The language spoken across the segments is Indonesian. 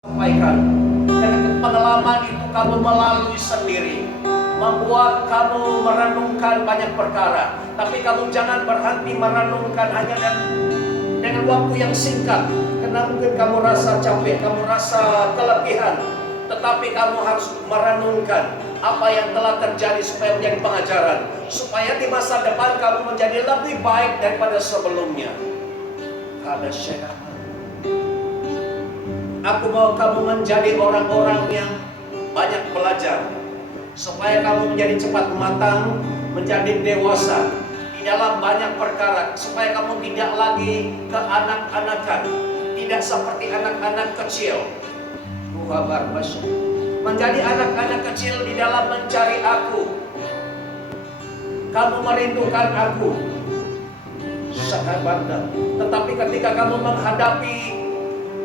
sampaikan. Karena pengalaman itu kamu melalui sendiri, membuat kamu merenungkan banyak perkara. Tapi kamu jangan berhenti merenungkan hanya dengan waktu yang singkat. Karena mungkin kamu rasa capek, kamu rasa keletihan. Tetapi kamu harus merenungkan apa yang telah terjadi supaya menjadi pengajaran. Supaya di masa depan kamu menjadi lebih baik daripada sebelumnya. Ada syaitan. Aku mau kamu menjadi orang-orang yang banyak belajar, supaya kamu menjadi cepat matang, menjadi dewasa di dalam banyak perkara, supaya kamu tidak lagi keanak-anakan, tidak seperti anak-anak kecil. Menjadi anak-anak kecil di dalam mencari aku. Kamu merindukan aku, tetapi ketika kamu menghadapi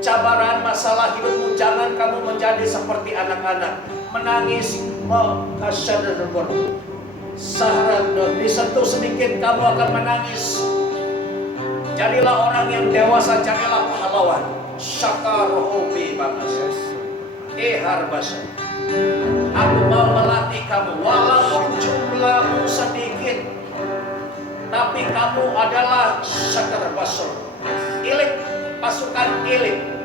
cabaran masalah hidupmu, jangan kamu menjadi seperti anak-anak, menangis, disentuh sedikit kamu akan menangis. Jadilah orang yang dewasa, jadilah pahlawan. Syakarohobi bangas. Harbasa. Aku mau melatih kamu, walaupun jumlahmu sedikit, tapi kamu adalah syakar basur, elit, pasukan elit.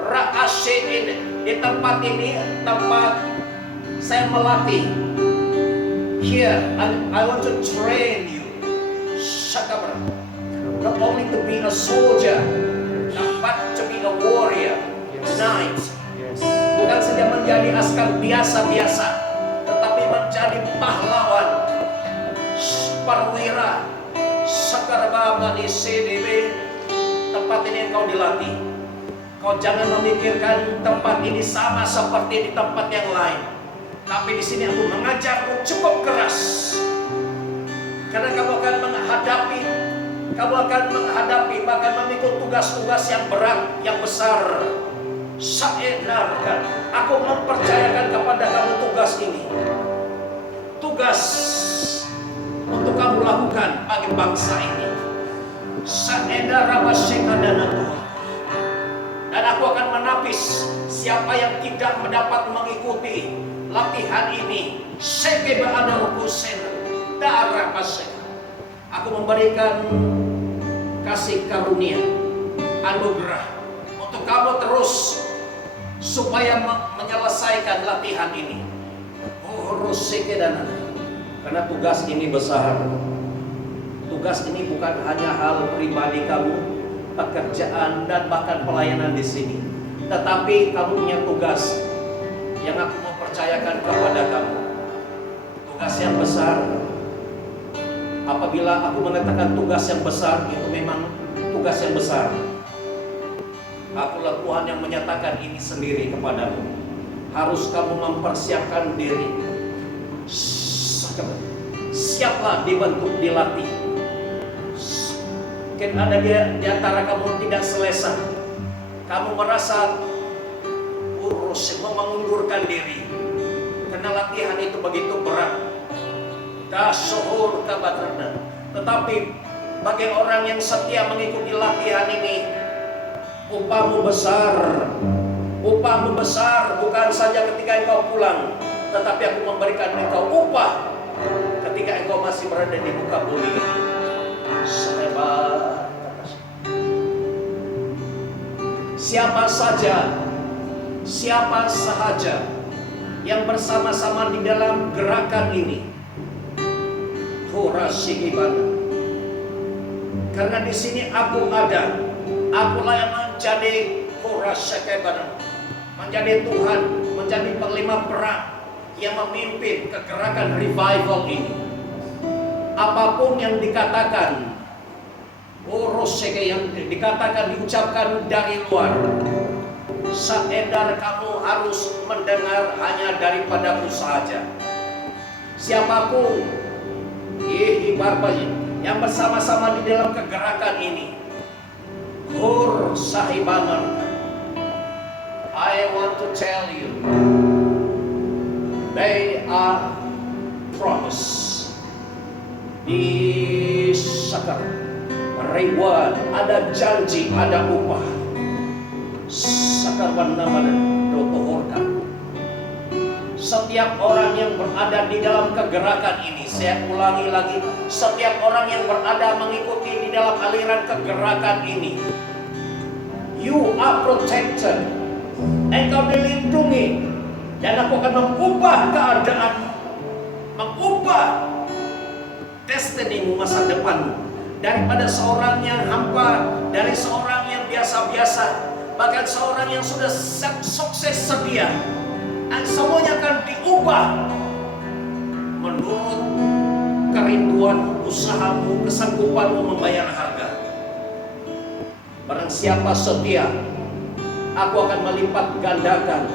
Ra'asy ini, di tempat ini, tempat saya melatih. Here, I want to train you. Shakabra. Not only to be a soldier, but to be a warrior, knight. Bukan saja menjadi askar biasa-biasa, tetapi menjadi pahlawan, perwira. Sakarba mani CDB. Tempat ini kau dilatih. Kau jangan memikirkan tempat ini sama seperti di tempat yang lain. Tapi di sini aku mengajarmu cukup keras. Karena kamu akan menghadapi bahkan memikul tugas-tugas yang berat, yang besar. Saedarkan, aku mempercayakan kepada kamu tugas ini. Tugas untuk kamu lakukan bagi bangsa ini. Dan aku akan menapis siapa yang tidak mendapat mengikuti latihan ini. Aku memberikan kasih karunia, anugerah untuk kamu terus supaya menyelesaikan latihan ini. Karena tugas ini besar. Tugas ini bukan hanya hal pribadi kamu, pekerjaan dan bahkan pelayanan di sini, tetapi kamu punya tugas yang aku mau percayakan kepada kamu. Tugas yang besar. Apabila aku mengatakan tugas yang besar, itu memang tugas yang besar. Akulah Tuhan yang menyatakan ini sendiri kepadamu. Harus kamu mempersiapkan diri. Siaplah dibentuk, dilatih. Mungkin ada di antara kamu tidak selesa. Kamu merasa mau mengundurkan diri. Karena latihan itu begitu berat. Dasyuhur kabatrna. Tetapi bagi orang yang setia mengikuti latihan ini, upahmu besar. Upahmu besar bukan saja ketika engkau pulang, tetapi aku memberikan engkau upah ketika engkau masih berada di muka bumi ini. Siapa sahaja yang bersama-sama di dalam gerakan ini, karena di sini aku ada, akulah yang menjadi menjadi Tuhan, menjadi panglima perang yang memimpin kegerakan revival ini. Apapun yang dikatakan, yang dikatakan, diucapkan dari luar, saedar kamu harus mendengar hanya daripadaku saja. Siapapun yang bersama-sama di dalam kegerakan ini, I want to tell you, they are promised. Di sakar reward, ada janji, ada upah. Setiap orang yang berada di dalam kegerakan ini, saya ulangi lagi, setiap orang yang berada mengikuti di dalam aliran kegerakan ini, you are protected. Engkau dilindungi, dan aku akan mengubah keadaanmu, mengubah destinimu, masa depanmu, daripada seorang yang hampa, dari seorang yang biasa-biasa, bahkan seorang yang sudah sukses sedia. Dan semuanya akan diubah menurut kerinduan, usahamu, kesanggupanmu membayar harga. Barang siapa setia, aku akan melipat gandakan.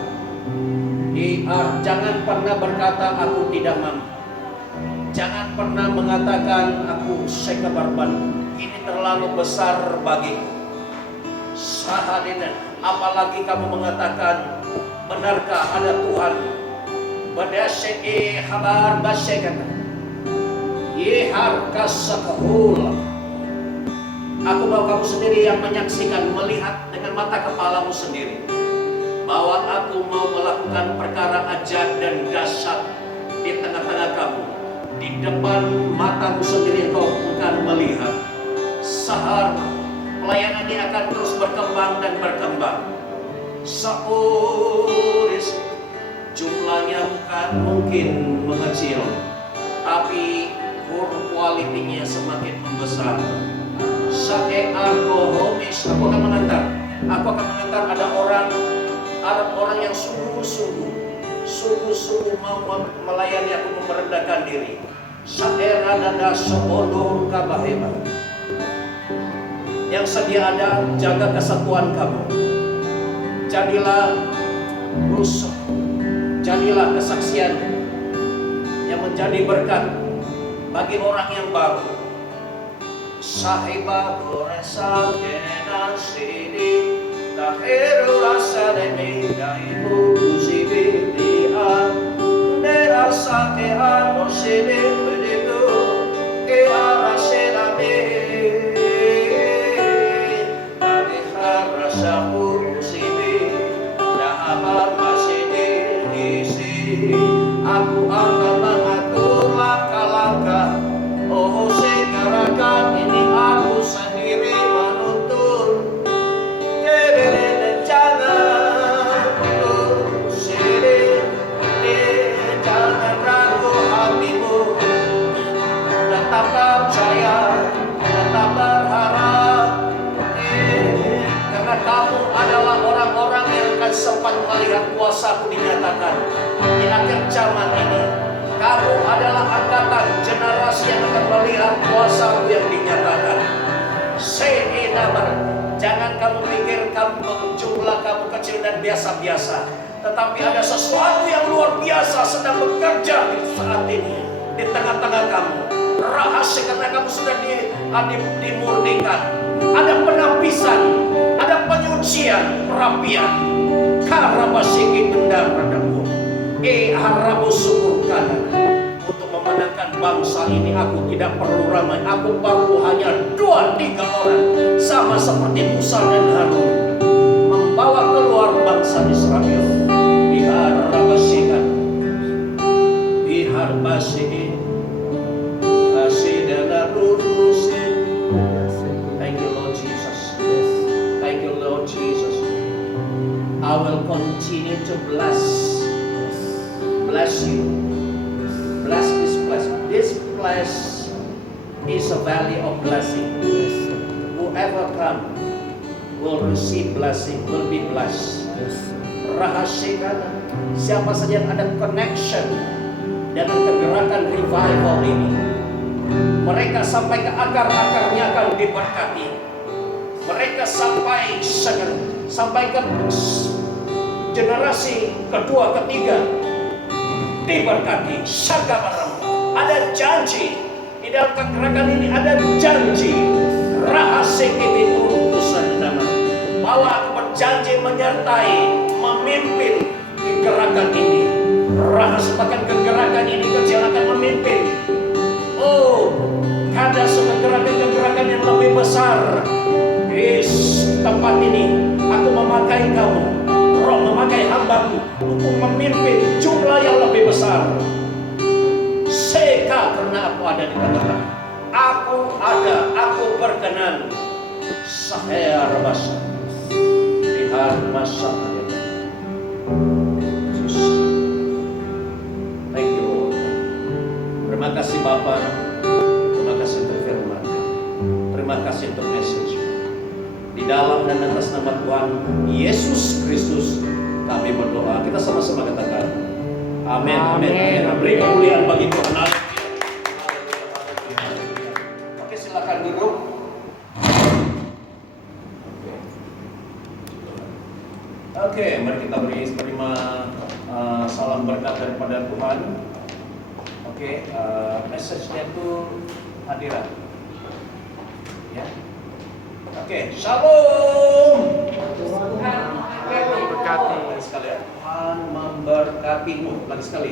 Jangan pernah berkata aku tidak mampu. Jangan pernah mengatakan aku sekabarban. Ini terlalu besar bagiku. Sahadina, apalagi kamu mengatakan, benarkah ada Tuhan? Badasye habar basyekata. Yehar kasakahul. Aku mau kamu sendiri yang menyaksikan, melihat dengan mata kepalamu sendiri, bahwa aku mau melakukan perkara ajaib dan dahsyat di tengah-tengah kamu. Di depan matamu sendiri kau akan melihat. Sahar pelayanan ini akan terus berkembang dan berkembang. Sauris jumlahnya bukan mungkin mengecil, tapi kualitinya semakin membesar. Sae argohomis, aku akan mengantar ada orang yang sungguh-sungguh mau melayani aku, merendahkan diri. Sae radada sobolur kabaheba, yang sedia ada, jaga kesatuan kamu. Jadilah rusuh, jadilah kesaksian yang menjadi berkat bagi orang yang baru. Sahiba koresa kena sini, tahiru rasa demi daimu kusibi dia, derasa kehar osini begitu kehar aselame, dari har rasamu. Aku akan mengatur langkah-langkah. Oh segerakan ini aku sendiri menuntun. Jangan ragu hatimu. Tetap percaya, tetap berharap. Karena kamu adalah orang-orang yang akan sempat melihat kuasa-Ku dinyatakan di akhir zaman ini. Kamu adalah angkatan generasi yang akan melihat kuasa-Ku yang dinyatakan. Jangan kamu pikir jumlah kamu kecil dan biasa-biasa, tetapi ada sesuatu yang luar biasa sedang bekerja di saat ini di tengah-tengah kamu. Rahasia karena kamu sudah dimurnikan. Ada penapisan, ada penyucian, perapian. Karabasiki bendar padamu. Haramu syukurkan untuk memenangkan bangsa ini. Aku tidak perlu ramai, aku perlu hanya 2-3 orang, sama seperti Musa dan Harun, membawa keluar bangsa Israel. Biharabasikan, biharbasikin, asidana rurusin. Thank you Lord Jesus. Thank you Lord Jesus. I will continue to bless you. Bless this place. This place is a valley of blessing. Whoever come will receive blessing, will be blessed. Rahasiakan siapa saja yang ada connection dengan kegerakan revival ini, mereka sampai ke akar-akarnya akan diberkati. Mereka sampai ke generasi kedua, ketiga diberkati. Syakabaram. Ada janji di dalam kegerakan ini, ada janji. Rahasia urusan nama bahwa aku berjanji menyertai, memimpin kegerakan ini. Rahasia bahkan kegerakan ini kecil akan memimpin. Oh, ada kegerakan-kegerakan yang lebih besar. Di tempat ini aku memakai kamu Tuhan untuk memimpin jumlah yang lebih besar. Seka, karena aku ada di tengah. Aku berkenan. Saya rebasa. Tuhan masa Thank you Lord. Terima kasih Bapa. Terima kasih untuk firman. Terima kasih untuk message. Di dalam dan atas nama Tuhan Yesus Kristus kami berdoa. Kita sama-sama katakan amin, amin, amin. Beri kemuliaan bagi Tuhan. Oke, silakan duduk. Oke, mari kita terima salam berkat daripada Tuhan. Oke, message-nya itu hadirat. Ya. Oke, shalom. Tuhan memberkati. Lagi sekali ya. Tuhan memberkatimu. Lagi sekali.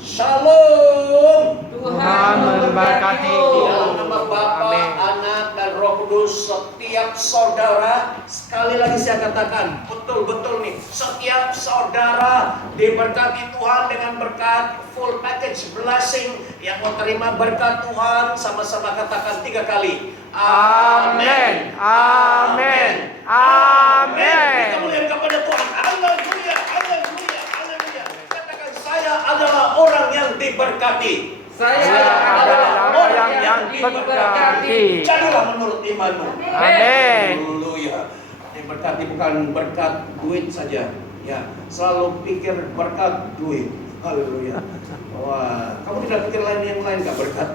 Shalom. Tuhan memberkati. Di dalam nama Bapa, Anak, dan Roh Kudus, setiap saudara, sekali lagi saya katakan, betul-betul nih, setiap saudara diberkati Tuhan dengan berkat full package blessing. Yang mau terima berkat Tuhan, sama-sama katakan 3 kali. Amin. Amin. Amin. Kemuliaan kepada Tuhan. Haleluya, haleluya, haleluya. Katakan, saya adalah orang yang diberkati. Saya adalah orang yang diberkati. Jadilah menurut imanmu. Amin. Haleluya. Diberkati bukan berkat duit saja. Ya, selalu pikir berkat duit. Haleluya. Wah, kamu tidak pikir yang lain nggak berkat?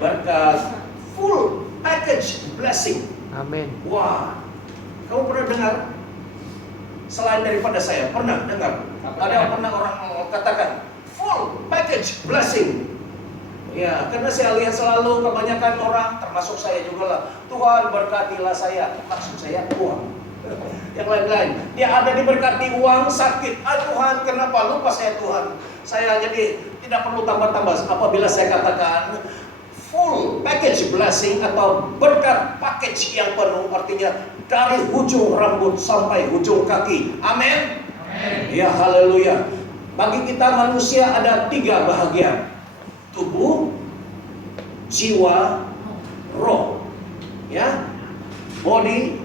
Berkat full package blessing. Amin. Wah, kamu pernah dengar? Selain daripada saya, pernah dengar? Ada pernah orang katakan full package blessing? Ya, karena saya lihat selalu kebanyakan orang, termasuk saya juga lah, Tuhan berkatilah saya, maksud saya uang. Yang lain-lain, dia ada diberkati uang, sakit. Tuhan, kenapa lupa saya Tuhan? Saya jadi tidak perlu tambah-tambah. Apabila saya katakan full package blessing atau berkat package yang penuh, artinya dari ujung rambut sampai ujung kaki. Amin. Ya, haleluya. Bagi kita manusia ada 3 bahagian: tubuh, jiwa, roh. Ya, body,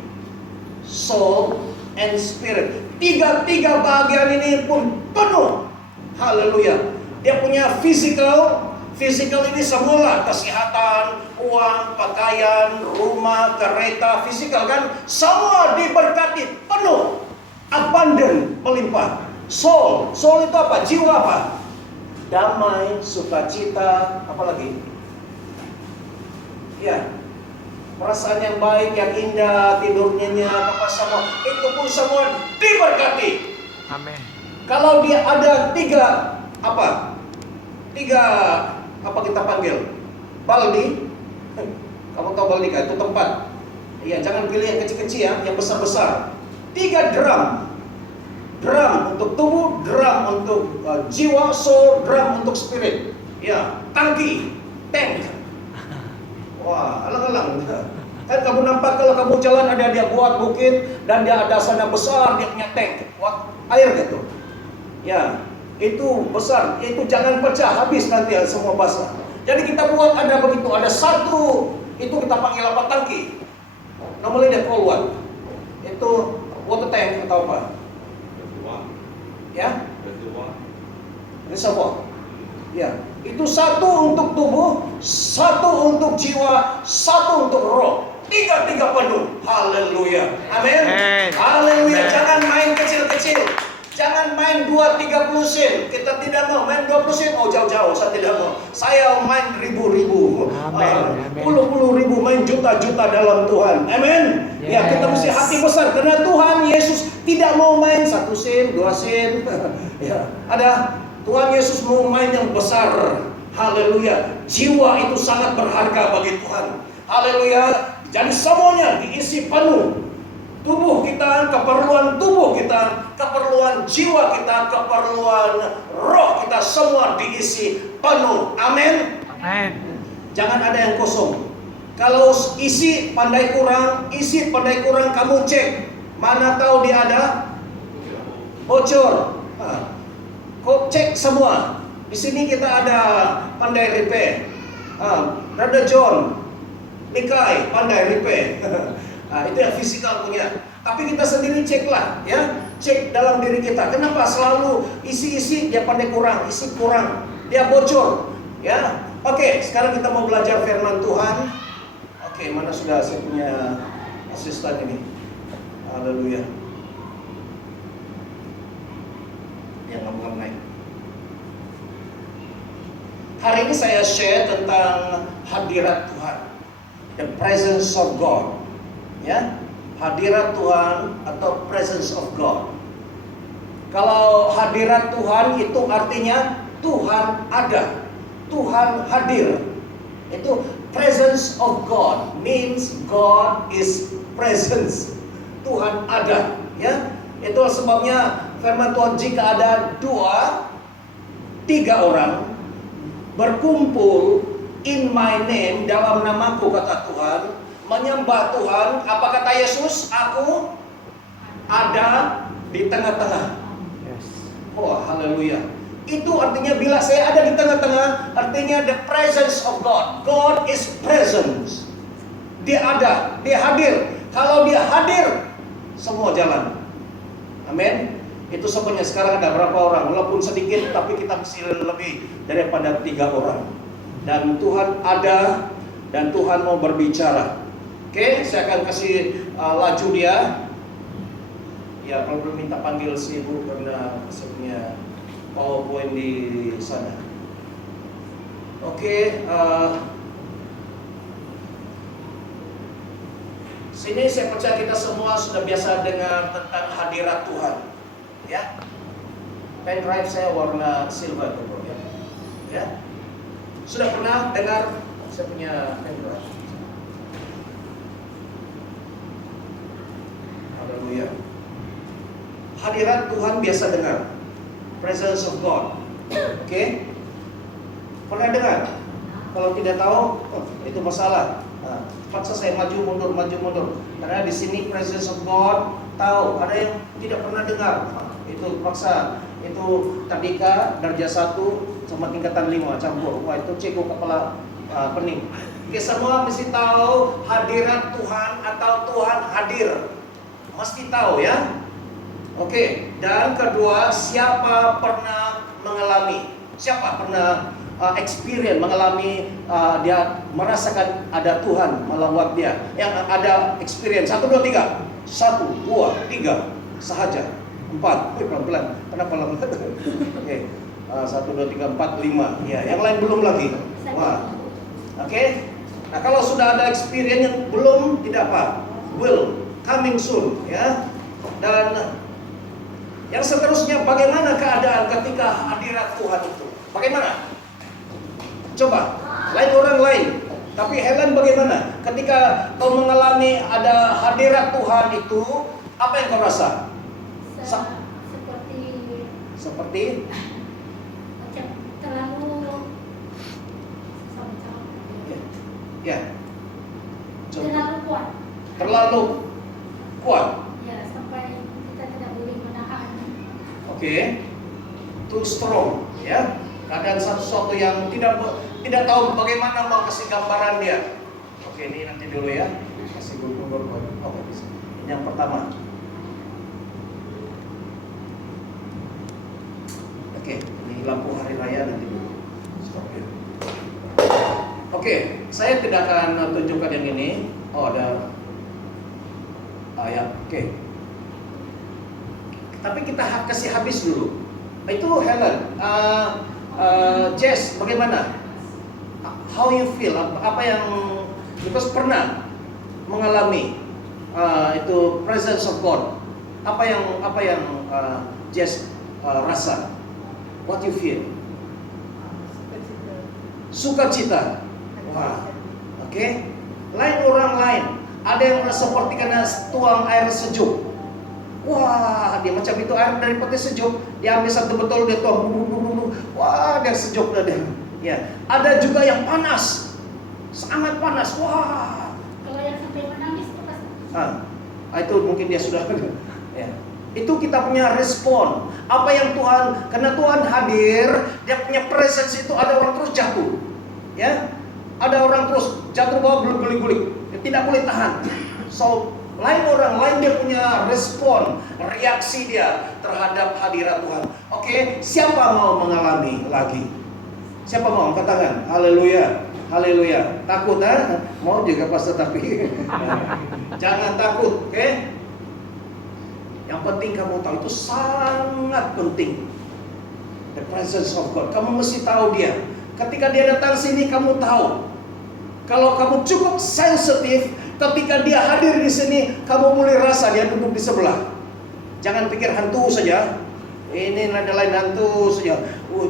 soul, and spirit. Tiga bahagian ini pun penuh. Haleluya. Dia punya physical ini semula, kesehatan, uang, pakaian, rumah, kereta, physical kan, semua diberkati penuh, abundant, melimpah. Soul itu apa? Jiwa apa? Damai, sukacita, apa lagi? Ya, perasaan yang baik, yang indah, tidur nyenyak, apa semua, itu pun semua diberkati. Amin. Kalau dia ada 3 apa kita panggil? Baldi. Kamu tahu baldi kan? Itu tempat. Iya, jangan pilih yang kecil-kecil ya, yang besar-besar. 3 drum. Drum untuk tubuh, drum untuk jiwa, soul, drum untuk spirit. Ya, tangki, tank. Wah, alang-alang. Kan kamu nampak kalau kamu jalan ada dia buat bukit dan dia ada sana besar, dia punya tank. Wah, air gitu. Ya, itu besar, itu jangan pecah, habis nanti semua basah. Jadi kita buat ada begitu, ada 1, itu kita panggil apa? Tangki. Namanya dia call what? Itu water tank atau apa? Ya? Reservoir. Ya, itu 1 untuk tubuh, 1 untuk jiwa, 1 untuk roh. 3 penuh. Haleluya. Amin. Haleluya. Jangan main kecil-kecil. Jangan main 20-30 sen. Kita tidak mau main 20 sen. Oh, jauh-jauh, saya tidak mau. Saya main ribu-ribu. Puluh ribu, main juta-juta dalam Tuhan. Amin. Ya, kita mesti hati besar karena Tuhan Yesus tidak mau main 1 sen, 2 sen. Ya, ada Tuhan Yesus mau main yang besar. Haleluya. Jiwa itu sangat berharga bagi Tuhan. Haleluya. Jadi semuanya diisi penuh. Tubuh kita, keperluan tubuh kita, keperluan jiwa kita, keperluan roh kita, semua diisi penuh. Amin. Amin. Jangan ada yang kosong. Kalau isi pandai kurang, kamu cek. Mana tahu dia ada bocor. Kok cek semua. Di sini kita ada pandai repair. Brother John, Mikai pandai repair. Itu yang fisikal punya. Tapi kita sendiri ceklah, ya. Cek dalam diri kita. Kenapa selalu isi dia pandai kurang, isi kurang, dia bocor, ya. Oke, sekarang kita mau belajar firman Tuhan. Oke, mana sudah saya punya asisten ini? Haleluya. Yang ngomong naik. Hari ini saya share tentang hadirat Tuhan, the presence of God, ya, hadirat Tuhan atau presence of God. Kalau hadirat Tuhan itu artinya Tuhan ada, Tuhan hadir. Itu presence of God means God is presence. Tuhan ada, ya. Itu sebabnya firman Tuhan, jika ada 2-3 orang berkumpul in my name, dalam namaku, kata Tuhan, menyembah Tuhan, apa kata Yesus? Aku ada di tengah-tengah. Yes. Oh, haleluya. Itu artinya bila saya ada di tengah-tengah, artinya the presence of God. God is presence. Dia ada, dia hadir. Kalau dia hadir, semua jalan. Amin. Itu sebabnya sekarang ada berapa orang, walaupun sedikit, tapi kita mesti lebih daripada 3 orang. Dan Tuhan ada, dan Tuhan mau berbicara. Oke, saya akan kasih laju dia. Ya, kalau belum minta panggil si ibu karena saya punya PowerPoint di sana. Oke, sini saya percaya kita semua sudah biasa dengar tentang hadirat Tuhan, ya. Pen drive saya warna silver tuh, ya. Ya, sudah pernah dengar? Saya punya pen drive. Haleluya. Hadirat Tuhan biasa dengar, presence of God. Oke? Pernah dengar? Kalau tidak tahu, itu masalah. Paksa saya maju mundur. Karena di sini presence of God tahu. Ada yang tidak pernah dengar. Itu paksa. Itu tadika darjah 1 sama tingkatan 5 campur. Wah, itu ceko kepala pening. Oke, semua mesti tahu hadirat Tuhan atau Tuhan hadir. Mesti tahu, ya. Oke, dan kedua, siapa pernah mengalami? Siapa pernah experience mengalami dia merasakan ada Tuhan melawat dia? Yang ada experience 1, 2, 3. 1, 2, 3 sahaja. 4. Pelan-pelan. Kenapa lama? Oke. 1, 2, 3, 4, 5. Ya, yang lain belum lagi. Wah. Oke. Nah, kalau sudah ada experience yang belum, tidak apa. Will coming soon, ya. Dan yang seterusnya, bagaimana keadaan ketika hadirat Tuhan itu? Bagaimana? Coba, lain orang lain. Tapi Helen bagaimana? Ketika kau mengalami ada hadirat Tuhan itu, apa yang kau rasa? Seperti macam terlalu ya. terlalu kuat. Terlalu kuat. Ya, sampai kita tidak boleh menahan. Oke. Too strong, ya. Keadaan sesuatu yang tidak tahu bagaimana mau kasih gambaran dia. Oke, ini nanti dulu ya. Kasih gubernur. Oke, bisa. Ini yang pertama. Oke, ini lampu hari raya nanti dulu. Oke, saya tidak akan tunjukkan yang ini. Oh, ada ya, oke. Tapi kita kasih habis dulu. Itu Helen, Jess, bagaimana? How you feel? Apa yang because pernah mengalami itu presence of God? Apa yang Jess rasa? What you feel? Sukacita. Wah, oke. Lain orang lain. Ada yang seperti kena tuang air sejuk. Wah, dia macam itu air dari peti sejuk. Dia ambil satu botol, dia tuang. Wah, dia sejuk dah dia. Ya, ada juga yang panas, sangat panas. Wah. Kalau yang sampai menangis itu pasti. Itu mungkin dia sudah. Ya. Itu kita punya respon. Apa yang Tuhan, karena Tuhan hadir, dia punya presence itu, ada orang terus jatuh. Ya, ada orang terus jatuh bawah berguling-guling, tidak boleh tahan. So, orang lain dia punya respon, reaksi dia terhadap hadirat Tuhan. Oke, siapa mau mengalami lagi? Siapa mau angkat tangan? Haleluya, haleluya. Takut mau juga pastor tapi jangan takut, oke? Yang penting kamu tahu, itu sangat penting. The presence of God. Kamu mesti tahu dia. Ketika dia datang sini, kamu tahu. Kalau kamu cukup sensitif, ketika dia hadir di sini, kamu mulai rasa dia duduk di sebelah. Jangan pikir hantu saja. Ini ada lain hantu saja.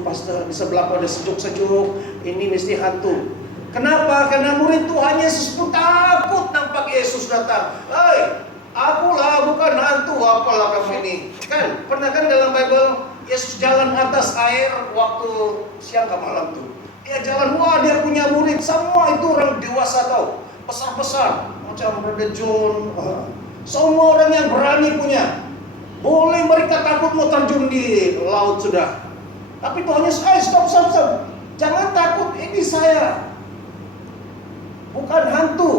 Pastor di sebelah ada sejuk-sejuk. Ini mesti hantu. Kenapa? Karena murid Tuhan Yesus pun takut nampak Yesus datang. Hei, akulah bukan hantu, apalah kamu ini. Kan, pernah kan dalam Bible Yesus jalan atas air waktu siang ke malam tuh. Dia jalan, dia punya murid, semua itu orang dewasa tau, besar-besar, macam Brother John, semua orang yang berani punya. Boleh mereka takut mau terjun di laut sudah. Tapi Tuhan Yesus, stop, jangan takut, ini saya, bukan hantu.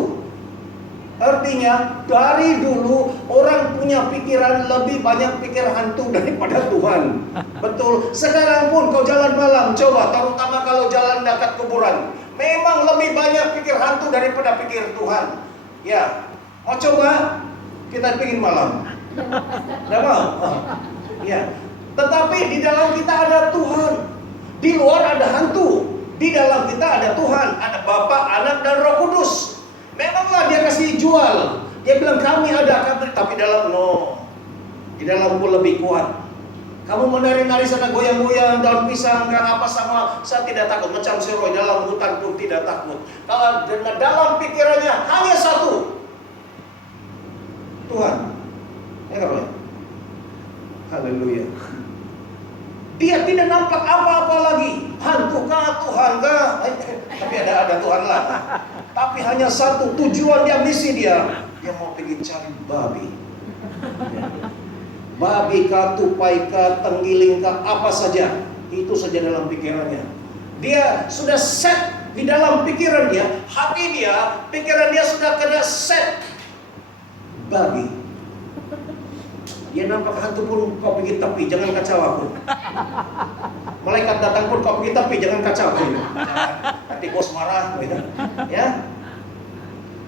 Artinya dari dulu orang punya pikiran lebih banyak pikir hantu daripada Tuhan. Betul. Sekarang pun kau jalan malam, coba, terutama kalau jalan dekat kuburan, memang lebih banyak pikir hantu daripada pikir Tuhan. Ya, mau coba? Kita bikin malam. Tidak mau? Ya. Tetapi di dalam kita ada Tuhan. Di luar ada hantu. Di dalam kita ada Tuhan, ada Bapa, Anak, dan Roh Kudus. Memanglah dia kasih jual. Dia bilang kami ada, tapi di dalamku lebih kuat. Kamu menari-nari sana goyang-goyang daun pisang kan apa sama, saya tidak takut. Macam si Roy dalam hutan pun tidak takut. Kalau dalam pikirannya hanya satu, Tuhan. Ya kan Roy? Haleluya. Dia tidak nampak apa-apa lagi. Hantu kah, Tuhan kah? Tapi ada Tuhan lah. Tapi hanya satu tujuan dia, misi dia. Dia mau pergi cari babi. Babi kah, tupai kah, tenggiling kah, apa saja. Itu saja dalam pikirannya. Dia sudah set di dalam pikiran dia, hati dia, pikiran dia sudah kena set babi. Dia nampak hantu pun kau pergi tepi, jangan kacau aku. Malaikat datang pun kau pergi tepi, jangan kacau aku. Nanti bos marah, gitu. Ya.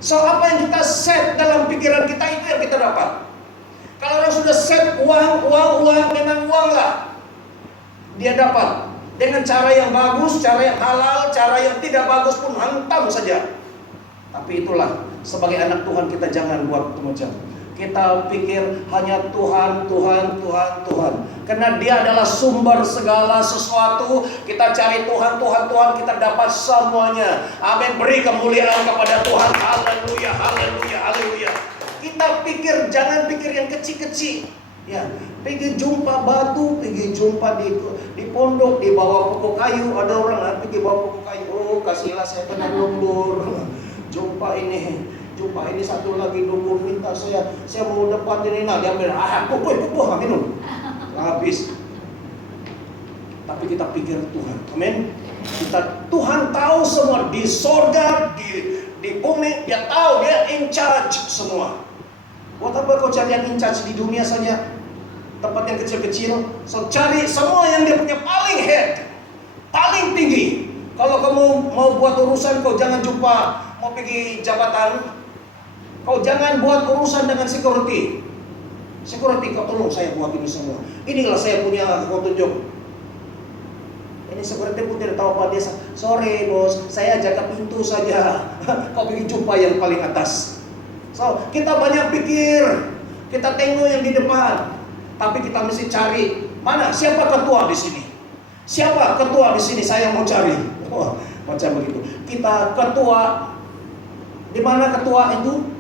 So apa yang kita set dalam pikiran kita itu yang kita dapat. Kalau orang sudah set uang, dengan uang lah dia dapat. Dengan cara yang bagus, cara yang halal, cara yang tidak bagus pun hantam saja. Tapi itulah, sebagai anak Tuhan kita jangan buat macam. Kita pikir hanya Tuhan. Karena dia adalah sumber segala sesuatu. Kita cari Tuhan, kita dapat semuanya. Amin. Beri kemuliaan kepada Tuhan. Haleluya, haleluya, haleluya. Kita pikir, jangan pikir yang kecil-kecil. Ya, pergi jumpa batu, pergi jumpa di pondok, di bawah pokok kayu. Ada orang pergi bawah pokok kayu. Oh, kasihlah saya kena lumpur. Jumpa ini satu lagi lumpur, minta saya mau dapat ini. Nah, dia bilang, kukuh, minum. Habis. Tapi kita pikir Tuhan. Amin. Tuhan tahu semua di sorga, di bumi, dia tahu, dia in charge semua. Buat apa kau cari yang in charge di dunia saja? Tempat yang kecil-kecil. So cari semua yang dia punya paling head, paling tinggi. Kalau kamu mau buat urusan, kau jangan jumpa, mau pergi jabatan, kau jangan buat urusan dengan security. Security, kau tolong saya buat ini semua. Inilah saya punya, kau tunjuk. Ini security pun tidak tahu apa dia. Sorry bos, saya jaga pintu saja. Kau pergi jumpa yang paling atas. So, kita banyak pikir, kita tengok yang di depan, tapi kita mesti cari mana siapa ketua di sini. Siapa ketua di sini? Saya mau cari. Oh, macam begitu. Kita ketua, di mana ketua itu?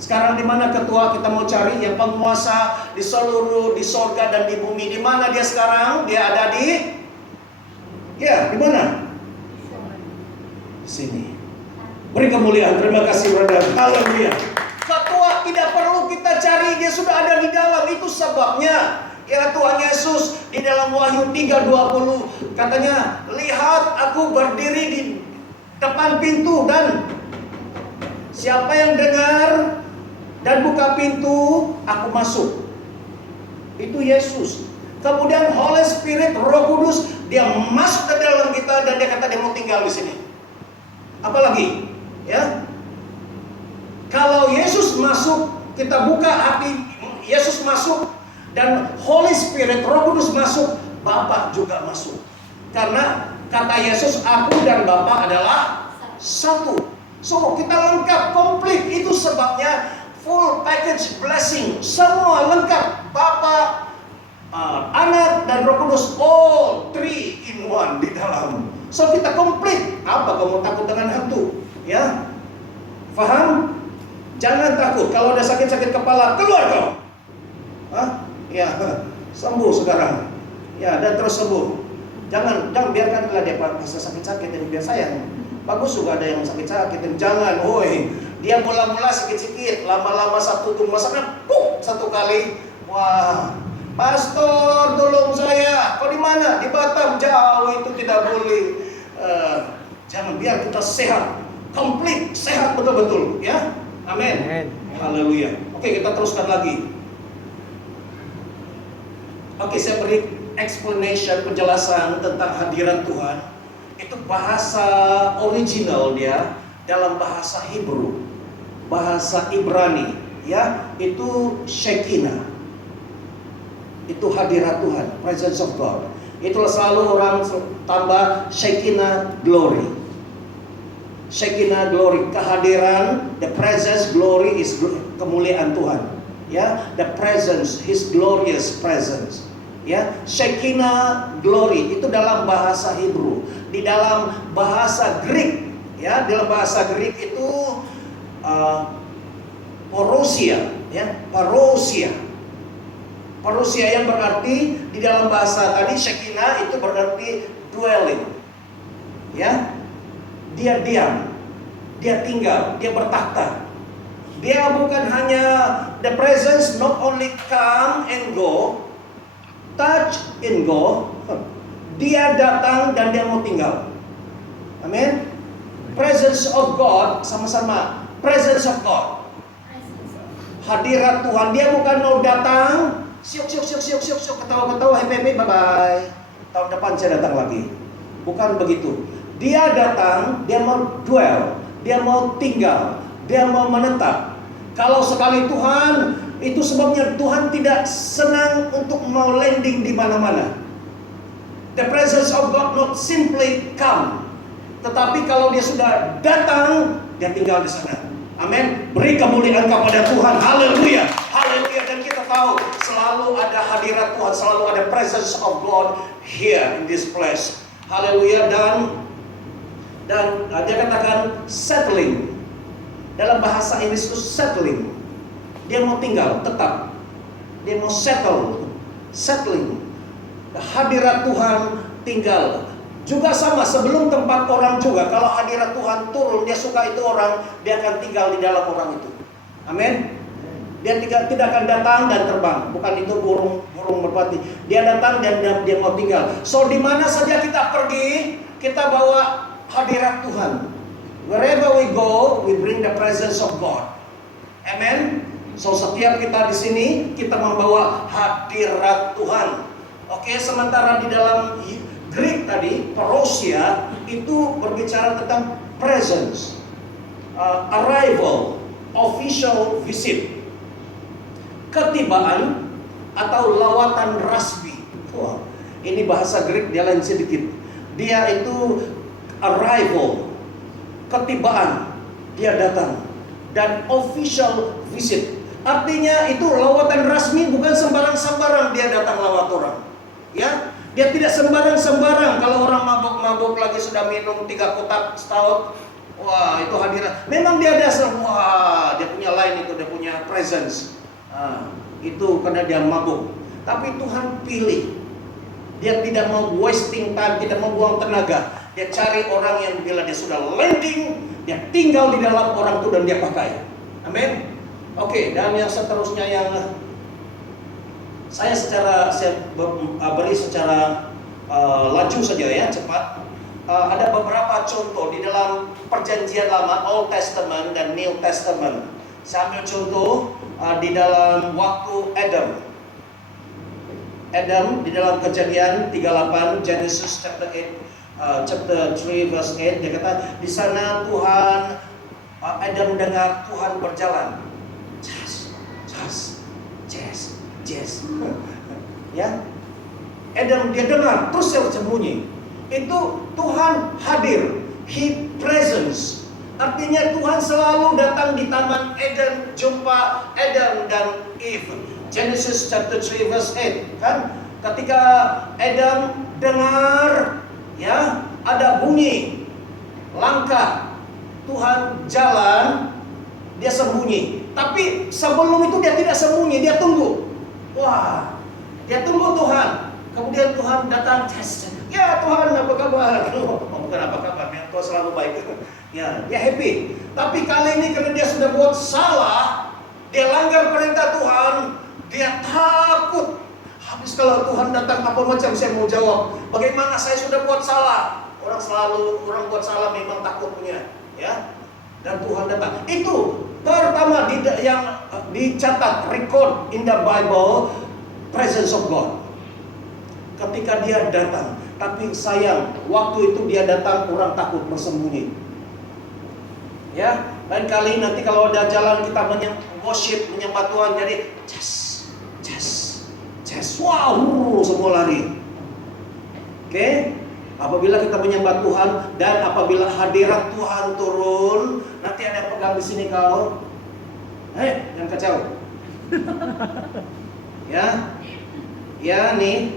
Sekarang di mana ketua kita mau cari? Yang penguasa di seluruh, di sorga dan di bumi. Di mana dia sekarang? Dia ada di mana? Di sini. Beri kemuliaan. Terima kasih brother. Haleluya. Ketua tidak perlu kita cari, dia sudah ada di dalam. Itu sebabnya Ya Tuhan Yesus di dalam Wahyu 3:20 katanya, lihat aku berdiri di depan pintu dan siapa yang dengar dan buka pintu, aku masuk. Itu Yesus. Kemudian Holy Spirit, Roh Kudus, dia masuk ke dalam kita dan dia kata dia mau tinggal di sini. Apalagi, ya? Kalau Yesus masuk, kita buka hati, Yesus masuk, dan Holy Spirit, Roh Kudus masuk, Bapa juga masuk. Karena kata Yesus, aku dan Bapa adalah satu. So kita lengkap, komplit. Itu sebabnya full package blessing, semua lengkap. Bapa, Anak dan Roh Kudus, all three in one di dalam. So kita komplit. Apa kamu takut dengan hantu? Ya, faham? Jangan takut. Kalau ada sakit-sakit kepala, keluar kau. Hah? Ya, sembuh sekarang. Ya, dan terus sembuh. Jangan biarkanlah dia bisa sakit-sakit dan biar sayang. Bagus juga ada yang sakit-sakit dan jangan, woi. Dia mula-mula sikit-sikit, lama-lama satu tunggu sana, satu kali. Wah, pastor tolong saya. Kau di mana? Di Batam. Jauh, itu tidak boleh. Jangan, biar kita sehat, komplit, sehat betul-betul, ya. Amin. Haleluya. Oke, kita teruskan lagi. Oke, saya beri explanation, penjelasan tentang hadirat Tuhan. Itu bahasa original dia dalam bahasa Hebrew, bahasa Ibrani, ya, itu Shekinah. Itu hadirat Tuhan, presence of God. Itulah selalu orang tambah Shekinah glory. Shekinah glory, kehadiran, the presence, glory is kemuliaan Tuhan. Ya, the presence, His glorious presence. Ya, Shekinah glory itu dalam bahasa Hebrew. Di dalam bahasa Greek, ya, dalam bahasa Greek itu parousia, ya, parousia. Parousia yang berarti di dalam bahasa tadi Shekinah itu berarti dwelling. Ya. Dia diam, dia tinggal, dia bertakhta. Dia bukan hanya the presence, not only come and go, touch and go. Dia datang dan dia mau tinggal. Amin. Presence of God, sama-sama presence of God. Hadirat Tuhan, dia bukan mau datang, siuk, ketawa-ketawa, happy, bye-bye. Tahun depan saya datang lagi. Bukan begitu. Dia datang, dia mau dwell, dia mau tinggal, dia mau menetap. Kalau sekali Tuhan, itu sebabnya Tuhan tidak senang untuk mau landing di mana-mana. The presence of God not simply come, tetapi kalau dia sudah datang, dia tinggal di sana. Amin. Beri kemuliaan kepada Tuhan. Haleluya. Haleluya. Dan kita tahu selalu ada hadirat Tuhan, selalu ada presence of God here in this place. Haleluya. Dan dia katakan settling. Dalam bahasa Inggris itu settling. Dia mau tinggal, tetap. Dia mau settle. Settling. Hadirat Tuhan tinggal. Juga sama, sebelum tempat orang juga. Kalau hadirat Tuhan turun, dia suka itu orang, dia akan tinggal di dalam orang itu. Amin. Dia tidak akan datang dan terbang. Bukan itu burung merpati. Dia datang dan dia mau tinggal. So di mana saja kita pergi, kita bawa hadirat Tuhan. Wherever we go, we bring the presence of God. Amen. So setiap kita di sini, kita membawa hadirat Tuhan. Oke, sementara di dalam Greek tadi, parousia itu berbicara tentang presence, arrival, official visit, ketibaan atau lawatan rasmi. Wah, ini bahasa Greek dia lain sedikit. Dia itu arrival, ketibaan, dia datang, dan official visit. Artinya itu lawatan rasmi, bukan sembarang-sembarang dia datang lawat orang. Ya, dia tidak sembarang-sembarang. Kalau orang mabuk-mabuk lagi sudah minum 3 kotak stout, wah itu hadirat. Memang dia dasar, wah dia punya line itu, dia punya presence. Itu karena dia mabuk. Tapi Tuhan pilih. Dia tidak mau wasting time, tidak mau buang tenaga. Dia cari orang yang bila dia sudah landing, dia tinggal di dalam orang itu dan dia pakai. Amin. Oke, dan yang seterusnya yang Saya beri secara laju saja ya, cepat. Ada beberapa contoh di dalam Perjanjian Lama, Old Testament dan New Testament. Saya ambil contoh di dalam waktu Adam. Adam di dalam Kejadian 38, Genesis chapter 3 verse 8, dia kata di sana Tuhan, Adam dengar Tuhan berjalan. Jazz. Ya. Adam dia dengar, terus dia sembunyi. Itu Tuhan hadir, He presence. Artinya Tuhan selalu datang di Taman Eden, jumpa Adam dan Eve. Genesis chapter 3 verse 8, kan? Ketika Adam dengar, ya, ada bunyi langkah Tuhan jalan, dia sembunyi. Tapi sebelum itu dia tidak sembunyi, dia tunggu. Wah, dia tunggu Tuhan. Kemudian Tuhan datang, ya Tuhan apa kabar? Bukan apa kabar, ya, Tuhan selalu baik. Ya, dia happy. Tapi kali ini karena dia sudah buat salah, dia langgar perintah Tuhan, dia takut. Habis kalau Tuhan datang apa macam saya mau jawab? Bagaimana saya sudah buat salah? Orang buat salah memang takut punya, ya. Dan Tuhan datang. Itu pertama yang dicatat, record in the Bible, presence of God. Ketika dia datang, tapi sayang, waktu itu dia datang orang takut bersembunyi. Ya, lain kali nanti kalau ada jalan kita worship, menyembah Tuhan, jadi jazz, wow, semua lari. Oke? Apabila kita menyembah Tuhan dan apabila hadirat Tuhan turun, nanti ada pegang di sini kau. Jangan kacau. Ya nih.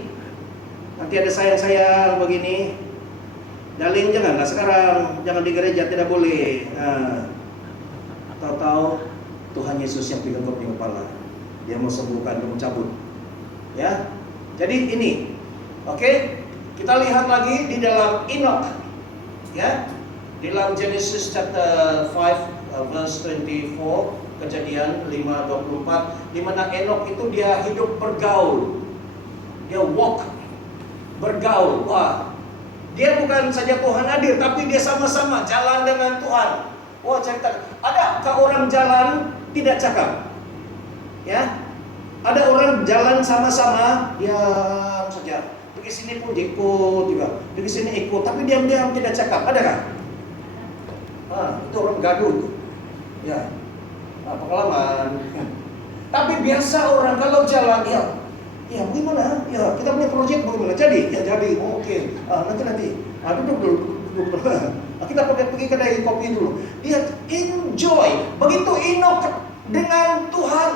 Nanti ada sayang-sayang begini. Darling janganlah sekarang, jangan di gereja, tidak boleh. Tahu-tahu Tuhan Yesus yang pegang kau punya kepala. Dia mau sembuhkan, dia mau cabut. Ya. Jadi ini. Oke? Kita lihat lagi di dalam Enoch, ya, di dalam Genesis chapter 5 verse 24, Kejadian 5:24, di mana Enoch itu dia hidup bergaul, dia walk, bergaul. Wah, dia bukan saja Tuhan hadir, tapi dia sama-sama jalan dengan Tuhan. Wah, cerita, adakah orang jalan tidak cakap? Ya, ada orang jalan sama-sama, diam saja. Pergi sini pun ikut juga, pergi sini ikut, tapi diam-diam tidak cakap, ada kan? Itu orang gaduh tuh. Ya, pengalaman. Tapi biasa orang kalau jalan, ya bagaimana? Ya kita punya proyek bagaimana? Jadi, ya jadi, oke. Nanti. Duduk dulu. Kita pergi kedai kopi dulu. Dia enjoy. Begitu Enoch dengan Tuhan,